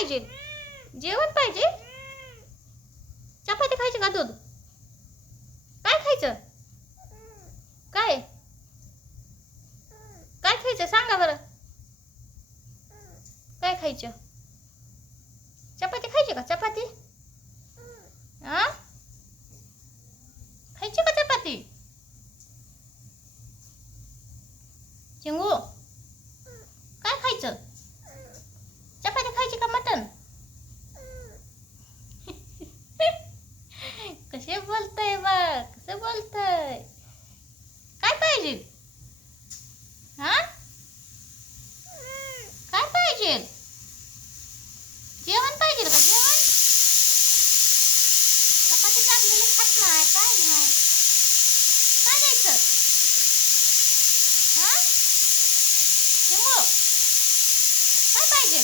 पाहिजे? जेवण पाहिजे? चपाती खायची का दूध? काय खायचं? काय? काय खायचं? सांगा बरं. काय खायचं? चपाती खायची का चपाती? हा खायची का चपाती? चिंगू काय खायचं चपाती खायची का मटन कसे बोलतय बा असं बोलतय. काय पाहिजे? हा? काय पाहिजे? जेवण पाहिजे का जेवण? चपाती टाकलेली खात नाही काय नाही. काय द्यायचं? हा? काय पाहिजे?